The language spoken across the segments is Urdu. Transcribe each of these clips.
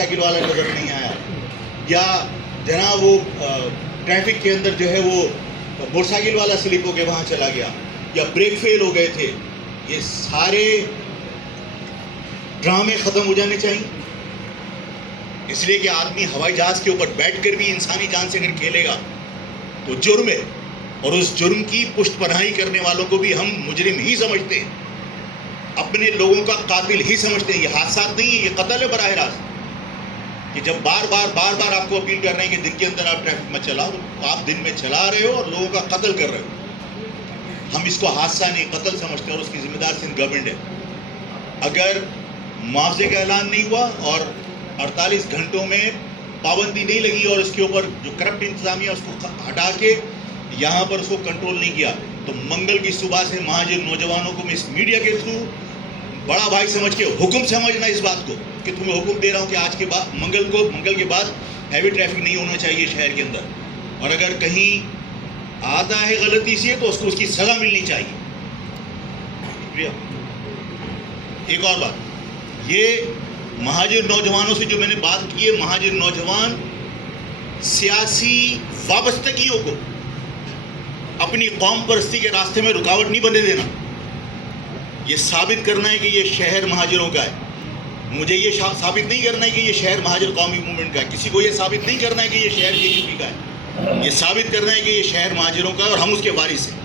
سائیکل والا نظر نہیں آیا, یا جناب وہ ٹریفک کے اندر جو ہے وہ موٹر سائیکل والا سلپ ہو کے وہاں چلا گیا, یا بریک فیل ہو گئے تھے. یہ سارے ڈرامے ختم ہو جانے چاہیے, اس لیے کہ آدمی ہوائی جہاز کے اوپر بیٹھ کر بھی انسانی جان سے اگر کھیلے گا تو جرم ہے, اور اس جرم کی پشت پناہی کرنے والوں کو بھی ہم مجرم ہی سمجھتے ہیں, اپنے لوگوں کا قاتل ہی سمجھتے ہیں. یہ حادثات نہیں ہیں, یہ قتل ہے براہ راست. کہ جب بار بار آپ کو اپیل کر رہے ہیں کہ دن کے اندر آپ ٹریفک میں چلاؤ, تو آپ دن میں چلا رہے ہو اور لوگوں کا قتل کر رہے ہو. ہم اس کو حادثہ نہیں قتل سمجھتے ہیں, اور اس کی ذمہ دار سندھ گورنمنٹ ہے. اگر معاوضے کا اعلان نہیں ہوا اور 48 گھنٹوں میں پابندی نہیں لگی اور اس کے اوپر جو کرپٹ انتظامیہ اس کو ہٹا کے یہاں پر اس کو کنٹرول نہیں کیا, تو منگل کی صبح سے مہاجر نوجوانوں کو میں اس میڈیا کے تھرو بڑا بھائی سمجھ کے حکم سمجھنا اس بات کو کہ تمہیں حکم دے رہا ہوں کہ آج کے بعد منگل کے بعد ہیوی ٹریفک نہیں ہونا چاہیے شہر کے اندر, اور اگر کہیں آتا ہے غلطی سے تو اس کو اس کی سزا ملنی چاہیے. شکریہ. ایک اور بات, یہ مہاجر نوجوانوں سے جو میں نے بات کی ہے, مہاجر نوجوان سیاسی وابستگیوں کو اپنی قوم پرستی کے راستے میں رکاوٹ نہیں بننے دینا. یہ ثابت کرنا ہے کہ یہ شہر مہاجروں کا ہے. مجھے یہ ثابت نہیں کرنا ہے کہ یہ شہر مہاجر قومی موومنٹ کا ہے. کسی کو یہ ثابت نہیں کرنا ہے کہ یہ شہر JUP کا ہے. یہ ثابت کرنا ہے کہ یہ شہر مہاجروں کا ہے اور ہم اس کے وارث ہیں.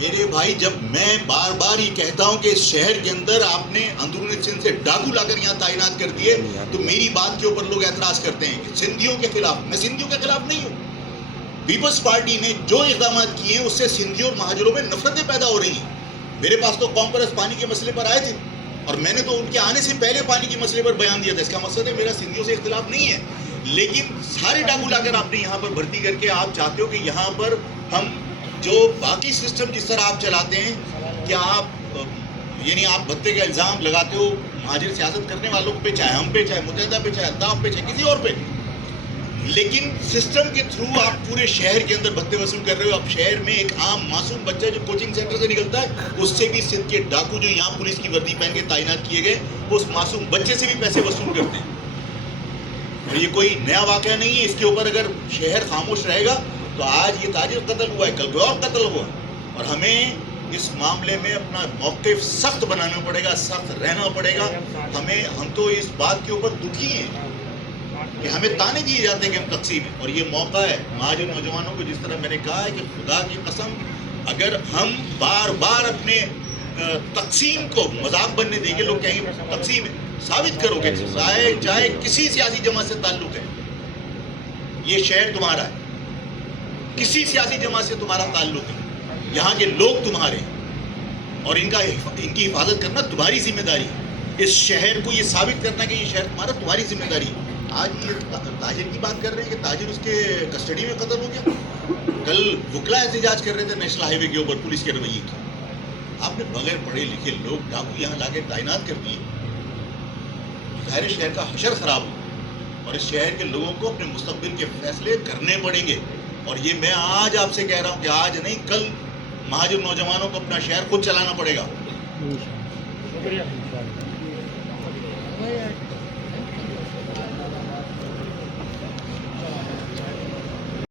میرے بھائی, جب میں بار بار یہ کہتا ہوں کہ اس شہر کے اندر آپ نے اندرون سندھ سے ڈاکو لا کر یہاں تعینات کر دیے, تو میری بات کے اوپر لوگ اعتراض کرتے ہیں کہ سندھیوں کے خلاف. میں سندھیوں کے خلاف نہیں ہوں. پیپلز پارٹی نے جو اقدامات کیے ہیں اس سے سندھیوں اور مہاجروں میں نفرتیں پیدا ہو رہی ہیں. میرے پاس تو قوم پرست پانی کے مسئلے پر آئے تھے, اور میں نے تو ان کے آنے سے پہلے پانی کے مسئلے پر بیان دیا تھا. اس کا مقصد ہے میرا سندھیوں سے اختلاف نہیں ہے, لیکن سارے ڈاکو لا کر آپ نے یہاں پر بھرتی کر کے آپ چاہتے ہو کہ یہاں پر ہم جو باقی سسٹم جس طرح آپ چلاتے ہیں, کیا آپ یعنی آپ بھتے کا الزام لگاتے ہو مہاجر سیاست کرنے والوں پہ, چاہے ہم پہ, چاہے متحدہ پہ, چاہے الطاف پہ, چاہے کسی اور پہ, لیکن سسٹم کے تھرو آپ پورے شہر کے اندر بھتے وصول کر رہے ہو. اب شہر میں ایک عام معصوم بچہ جو کوچنگ سینٹر سے نکلتا ہے, اس سے بھی سندھ کے ڈاکو جو یہاں پولیس کی وردی پہن کے تعینات کیے گئے, اس معصوم بچے سے بھی پیسے وصول کرتے ہیں. اور یہ کوئی نیا واقعہ نہیں ہے. اس کے اوپر اگر شہر خاموش رہے گا تو آج یہ تاجر قتل ہوا ہے, کل کوئی اور قتل ہوا, اور ہمیں اس معاملے میں اپنا موقف سخت بنانا پڑے گا, سخت رہنا پڑے گا. ہم تو اس بات کے اوپر دکھی ہیں کہ ہمیں تانے دیے جاتے ہیں کہ ہم تقسیم ہیں, اور یہ موقع ہے مہاجر نوجوانوں کو, جس طرح میں نے کہا ہے کہ خدا کی قسم اگر ہم بار بار اپنے تقسیم کو مذاق بننے دیں گے, لوگ کہیں گے تقسیم ہے, ثابت کرو کہ چاہے کسی سیاسی جماعت سے تعلق ہے, یہ شہر تمہارا ہے, کسی سیاسی جماعت سے تمہارا تعلق ہے, یہاں کے لوگ تمہارے ہیں, اور ان کی حفاظت کرنا تمہاری ذمہ داری ہے. اس شہر کو یہ ثابت کرنا کہ یہ شہر تمہارا, تمہاری ذمہ داری ہے. آج یہ تاجر کی بات کر رہے ہیں کہ تاجر اس کے کسٹڈی میں قتل ہو گیا. کل وکلا احتجاج کر رہے تھے نیشنل ہائی وے کے اوپر پولیس کے رویے کی. آپ نے بغیر پڑھے لکھے لوگ ڈاکو یہاں لا کے تعینات کر دیے. ظاہر شہر کا حشر خراب ہو, اور اس شہر کے لوگوں کو اپنے مستقبل کے فیصلے کرنے پڑیں گے. اور یہ میں آج آپ سے کہہ رہا ہوں کہ آج نہیں, کل مہاجر نوجوانوں کو اپنا شہر خود چلانا پڑے گا.